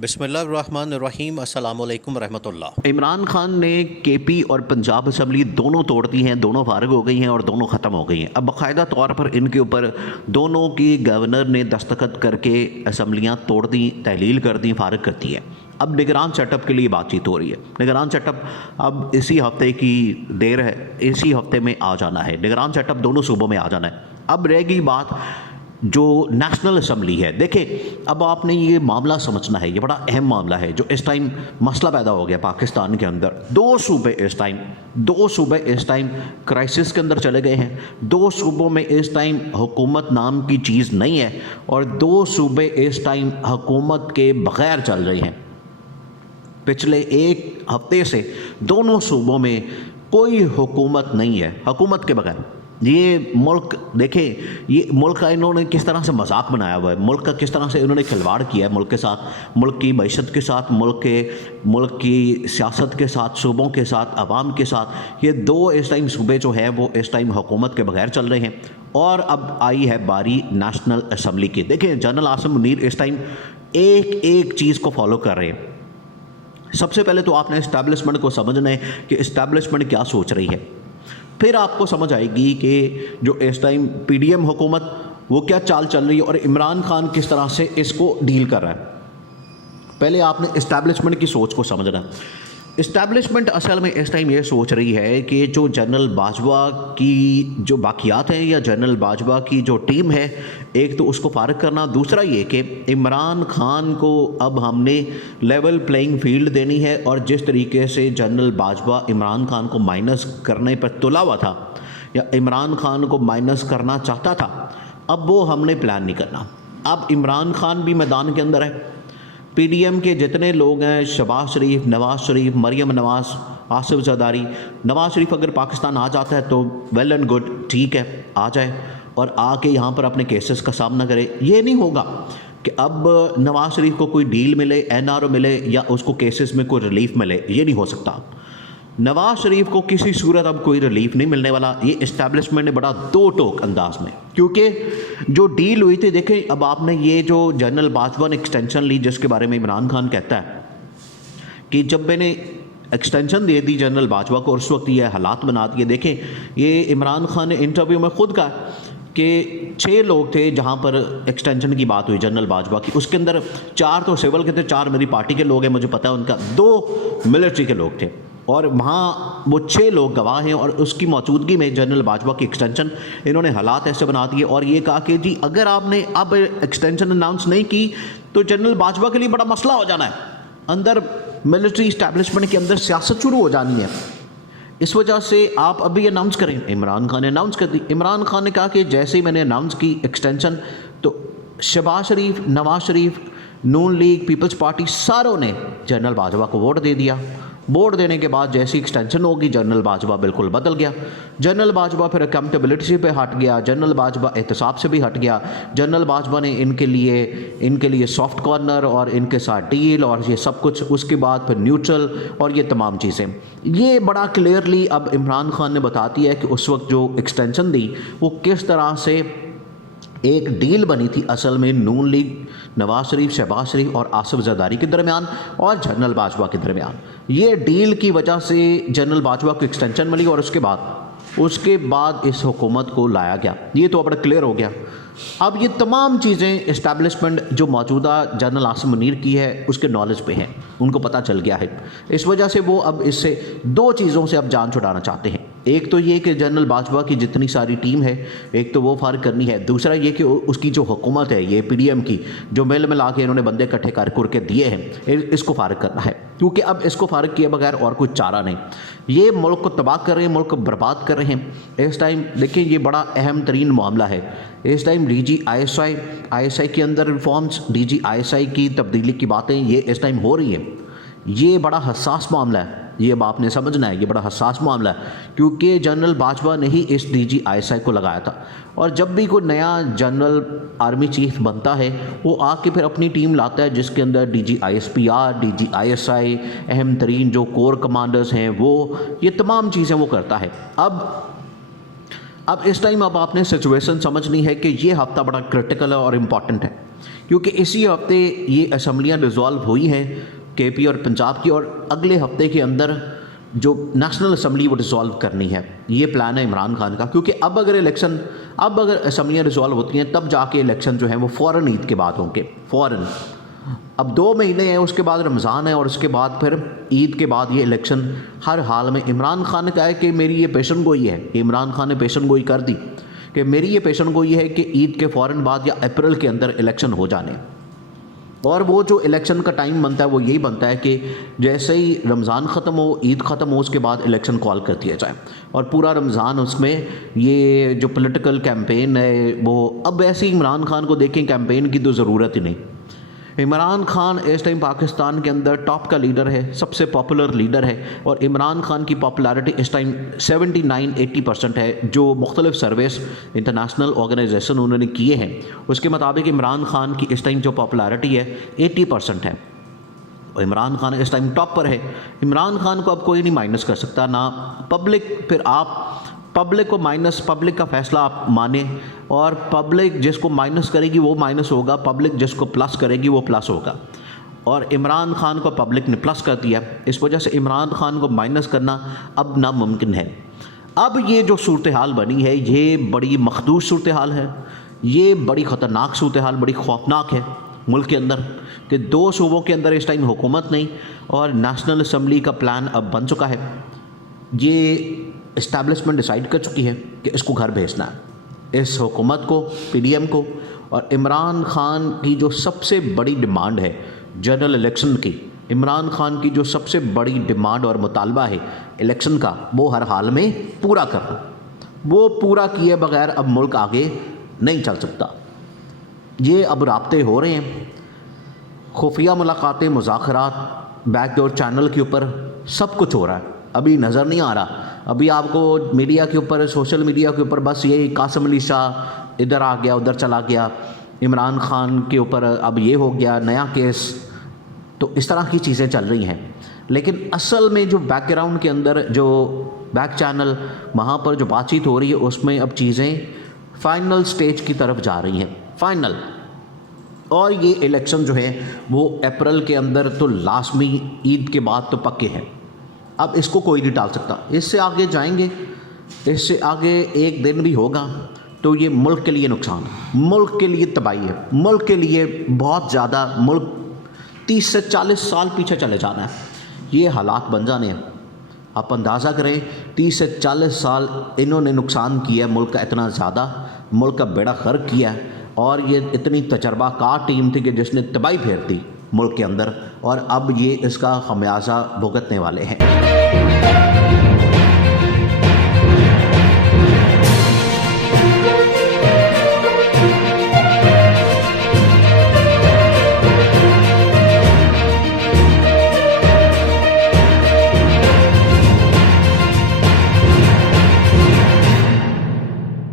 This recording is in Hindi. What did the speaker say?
बिस्मिल्लाहिर्रहमानिर्रहीम अस्सलामुअलैकुम रहमतुल्लाह। इमरान खान ने केपी और पंजाब असम्बली दोनों तोड़ दी हैं, दोनों फारग हो गई हैं और दोनों ख़त्म हो गई हैं। अब बाकायदा तौर पर इनके ऊपर दोनों की गवर्नर ने दस्तखत करके असम्बलियाँ तोड़ दी, तहलील कर दी, फारग कर दी है। अब निगरान सेटअप के लिए बातचीत हो रही है। निगरान सेटअप अब इसी हफ्ते की देर है, इसी हफ्ते में आ जाना है। निगरान सेटअप दोनों सूबों में आ जाना है। अब रहेगी बात जो नेशनल असम्बली है। देखिए, अब आपने ये मामला समझना है, ये बड़ा अहम मामला है जो इस टाइम मसला पैदा हो गया पाकिस्तान के अंदर। दो सूबे इस टाइम क्राइसिस के अंदर चले गए हैं। दो सूबों में इस टाइम हुकूमत नाम की चीज़ नहीं है और दो सूबे इस टाइम हुकूमत के बग़ैर चल रहे हैं। पिछले एक हफ्ते से दोनों सूबों में कोई हुकूमत नहीं है, हुकूमत के बगैर। ये मुल्क देखें, ये मुल्क का इन्होंने किस तरह से मजाक बनाया हुआ है, मुल्क का किस तरह से इन्होंने खिलवाड़ किया है मुल्क के साथ, मुल्क की मईशत के साथ, मुल्क की सियासत के साथ, सूबों के साथ, अवाम के साथ। ये दो इस टाइम सूबे जो है वो इस टाइम हुकूमत के बगैर चल रहे हैं। और अब आई है बारी नेशनल असम्बली की। देखें, जनरल आसिम मुनीर इस टाइम एक एक चीज़ को फॉलो कर रहे हैं। सबसे पहले तो आपने इस्टेब्लिशमेंट को समझना है कि इस्टेब्लिशमेंट क्या सोच रही है। फिर आपको समझ आएगी कि जो इस टाइम पीडीएम हुकूमत वो क्या चाल चल रही है और इमरान खान किस तरह से इसको डील कर रहा है। पहले आपने इस्टेब्लिशमेंट की सोच को समझना है। इस्टेब्लिशमेंट असल में इस टाइम ये सोच रही है कि जो जनरल बाजवा की जो बाकियात हैं या जनरल बाजवा की जो टीम है, एक तो उसको फारग करना, दूसरा ये कि इमरान खान को अब हमने लेवल प्लेइंग फील्ड देनी है और जिस तरीके से जनरल बाजवा इमरान खान को माइनस करने पर तुला हुआ था या इमरान खान को माइनस करना चाहता था, अब वो हमने प्लान नहीं करना। अब इमरान खान भी मैदान के अंदर है। पीडीएम के जितने लोग हैं, शहबाज शरीफ, नवाज़ शरीफ, मरियम नवाज़, आसिफ जरदारी। नवाज़ शरीफ अगर पाकिस्तान आ जाता है तो वेल एंड गुड, ठीक है, आ जाए और आके यहाँ पर अपने केसेस का सामना करे। ये नहीं होगा कि अब नवाज़ शरीफ को कोई डील मिले, एनआरओ मिले या उसको केसेस में कोई रिलीफ मिले, ये नहीं हो सकता। नवाज़ शरीफ को किसी सूरत अब कोई रिलीफ नहीं मिलने वाला। ये इस्टेब्लिशमेंट ने बड़ा दो टोक अंदाज में, क्योंकि जो डील हुई थी, देखें अब आपने ये जो जनरल बाजवा ने एक्सटेंशन ली जिसके बारे में इमरान खान कहता है कि जब मैंने एक्सटेंशन दे दी जनरल बाजवा को, उस वक्त ये हालात बना दिए। देखें, ये इमरान खान ने इंटरव्यू में खुद कहा कि 6 लोग थे जहाँ पर एक्सटेंशन की बात हुई जनरल बाजवा की, उसके अंदर 4 तो सिविल के थे, 4 मेरी पार्टी के लोग हैं, मुझे पता है उनका, 2 मिलिट्री के लोग थे और वहाँ वो 6 लोग गवाह हैं। और उसकी मौजूदगी में जनरल बाजवा की एक्सटेंशन इन्होंने हालात ऐसे बना दिए और ये कहा कि जी अगर आपने अब एक्सटेंशन अनाउंस नहीं की तो जनरल बाजवा के लिए बड़ा मसला हो जाना है, अंदर मिलिट्री इस्टेब्लिशमेंट के अंदर सियासत शुरू हो जानी है, इस वजह से आप अभी अनाउंस करें। इमरान खान ने अनाउंस कर दी। इमरान खान ने कहा कि जैसे ही मैंने अनाउंस की एक्सटेंशन तो शहबाज शरीफ, नवाज़ शरीफ, नून लीग, पीपल्स पार्टी, सारों ने जनरल बाजवा को वोट दे दिया। वोट देने के बाद जैसी एक्सटेंशन होगी जनरल बाजवा बिल्कुल बदल गया। जनरल बाजवा फिर अकाउंटेबिलिटी पे हट गया, जनरल बाजवा एहतसाब से भी हट गया। जनरल बाजवा ने इनके लिए सॉफ्ट कॉर्नर और इनके साथ डील और ये सब कुछ, उसके बाद फिर न्यूट्रल और ये तमाम चीज़ें। ये बड़ा क्लियरली अब इमरान खान ने बता दिया है कि उस वक्त जो एक्सटेंशन दी वो किस तरह से एक डील बनी थी असल में नून लीग, नवाज़ शरीफ, शहबाज शरीफ और आसिफ जरदारी के दरमियान और जनरल बाजवा के दरमियान। ये डील की वजह से जनरल बाजवा को एक्सटेंशन मिली और उसके बाद इस हुकूमत को लाया गया। ये तो अब क्लियर हो गया। अब ये तमाम चीज़ें इस्टेब्लिशमेंट जो मौजूदा जनरल आसिम मुनीर की है उसके नॉलेज पे हैं, उनको पता चल गया है। इस वजह से वो अब इससे 2 चीज़ों से अब जान छुड़ाना चाहते हैं। एक तो ये कि जनरल बाजवा की जितनी सारी टीम है, एक तो वो फारग करनी है। दूसरा ये कि उसकी जो हुकूमत है ये पीडीएम की, जो मिला के इन्होंने बंदे इकट्ठे करके दिए हैं, इसको फारग करना है, क्योंकि अब इसको फारग किए बगैर और कुछ चारा नहीं। ये मुल्क को तबाह कर रहे हैं, मुल्क को बर्बाद कर रहे हैं। इस टाइम देखिए ये बड़ा अहम तरीन मामला है। इस टाइम DGISI के अंदर रिफॉर्म्स, DGISI की तब्दीली की बातें ये इस टाइम हो रही हैं। ये बड़ा हसास मामला है, ये अब आपने समझना है, ये बड़ा हसास मामला है, क्योंकि जनरल बाजवा ने ही इस DGISI को लगाया था। और जब भी कोई नया जनरल आर्मी चीफ बनता है वो आके फिर अपनी टीम लाता है जिसके अंदर DGISPR, DGISI, अहम तरीन जो कोर कमांडर्स हैं वो, ये तमाम चीज़ें वो करता है। अब इस टाइम अब आपने सिचुएशन समझनी है कि ये हफ्ता बड़ा क्रिटिकल है और इम्पॉर्टेंट है, क्योंकि इसी हफ्ते ये असम्बलियाँ डिज़ोल्व हुई हैं केपी और पंजाब की, और अगले हफ्ते के अंदर जो नेशनल असम्बली वो डिज़ोल्व करनी है। ये प्लान है इमरान खान का, क्योंकि अब अगर असम्बलियाँ डिज़ोल्व होती हैं तब जाके इलेक्शन जो है वो फ़ौरन ईद के बाद होंगे, फ़ौरन। अब 2 महीने हैं, उसके बाद रमज़ान है और उसके बाद फिर ईद के बाद ये इलेक्शन हर हाल में। इमरान खान ने कहा है कि मेरी ये पेशन गोई है, इमरान खान ने पेशन गोई कर दी कि मेरी ये पेशन गोई है कि ईद के फ़ौरन बाद या अप्रैल के अंदर इलेक्शन हो जाने। और वो जो इलेक्शन का टाइम बनता है वो यही बनता है कि जैसे ही रमज़ान ख़त्म हो, ईद ख़त्म हो, उसके बाद इलेक्शन कॉल कर दिया जाए और पूरा रमज़ान उसमें ये जो पॉलिटिकल कैंपेन है वो। अब वैसे ही इमरान खान को देखें, कैंपेन की तो ज़रूरत ही नहीं। इमरान खान इस टाइम पाकिस्तान के अंदर टॉप का लीडर है, सबसे पॉपुलर लीडर है, और इमरान खान की पॉपुलैरिटी इस टाइम 79-80% है। जो मुख्तलिफ सर्वेस इंटरनेशनल ऑर्गेनाइजेशन उन्होंने किए हैं उसके मुताबिक इमरान खान की इस टाइम जो पॉपुलैरिटी है 80% है, और इमरान खान इस टाइम टॉप पर है। इमरान खान को अब कोई नहीं माइनस कर सकता, ना पब्लिक। फिर आप पब्लिक को माइनस, पब्लिक का फैसला आप माने, और पब्लिक जिसको माइनस करेगी वो माइनस होगा, पब्लिक जिसको प्लस करेगी वो प्लस होगा। और इमरान खान को पब्लिक ने प्लस कर दिया, इस वजह से इमरान खान को माइनस करना अब नामुमकिन है। अब ये जो सूरत हाल बनी है ये बड़ी मखदूश सूरत हाल है, ये बड़ी ख़तरनाक सूरत हाल, बड़ी खौफनाक है मुल्क के अंदर, कि 2 सूबों के अंदर इस टाइम हुकूमत नहीं और नेशनल असम्बली का प्लान अब बन चुका है। ये इस्टेब्लिशमेंट डिसाइड कर चुकी है कि इसको घर भेजना है, इस हुकूमत को, पीडीएम को। और इमरान खान की जो सबसे बड़ी डिमांड है जनरल इलेक्शन की, इमरान खान की जो सबसे बड़ी डिमांड और मुतालबा है इलेक्शन का, वो हर हाल में पूरा करना। वो पूरा किए बगैर अब मुल्क आगे नहीं चल सकता। ये अब राब्ते हो रहे हैं, खुफिया मुलाकातें, मुज़ाकरात, बैकडोर चैनल के ऊपर सब कुछ हो रहा है, अभी नज़र नहीं आ रहा। अभी आपको मीडिया के ऊपर, सोशल मीडिया के ऊपर बस यही कासिम अली शाह इधर आ गया, उधर चला गया, इमरान खान के ऊपर अब ये हो गया नया केस, तो इस तरह की चीज़ें चल रही हैं। लेकिन असल में जो बैकग्राउंड के अंदर, जो बैक चैनल, वहाँ पर जो बातचीत हो रही है उसमें अब चीज़ें फाइनल स्टेज की तरफ जा रही हैं, फाइनल। और ये इलेक्शन जो है वो अप्रैल के अंदर तो लाजमी, ईद के बाद तो पक्के हैं। अब इसको कोई नहीं टाल सकता। इससे आगे जाएंगे, इससे आगे एक दिन भी होगा तो ये मुल्क के लिए नुकसान है, मुल्क के लिए तबाही है, मुल्क के लिए बहुत ज़्यादा, मुल्क 30 से 40 साल पीछे चले जाना है, ये हालात बन जाने हैं। आप अंदाज़ा करें 30 से 40 साल इन्होंने नुकसान किया है मुल्क का, इतना ज़्यादा मुल्क का बेड़ा गर्क किया है। और ये इतनी तजर्बाकार टीम थी कि जिसने तबाही फेर दी मुल्क के अंदर, और अब ये इसका खमियाजा भुगतने वाले हैं।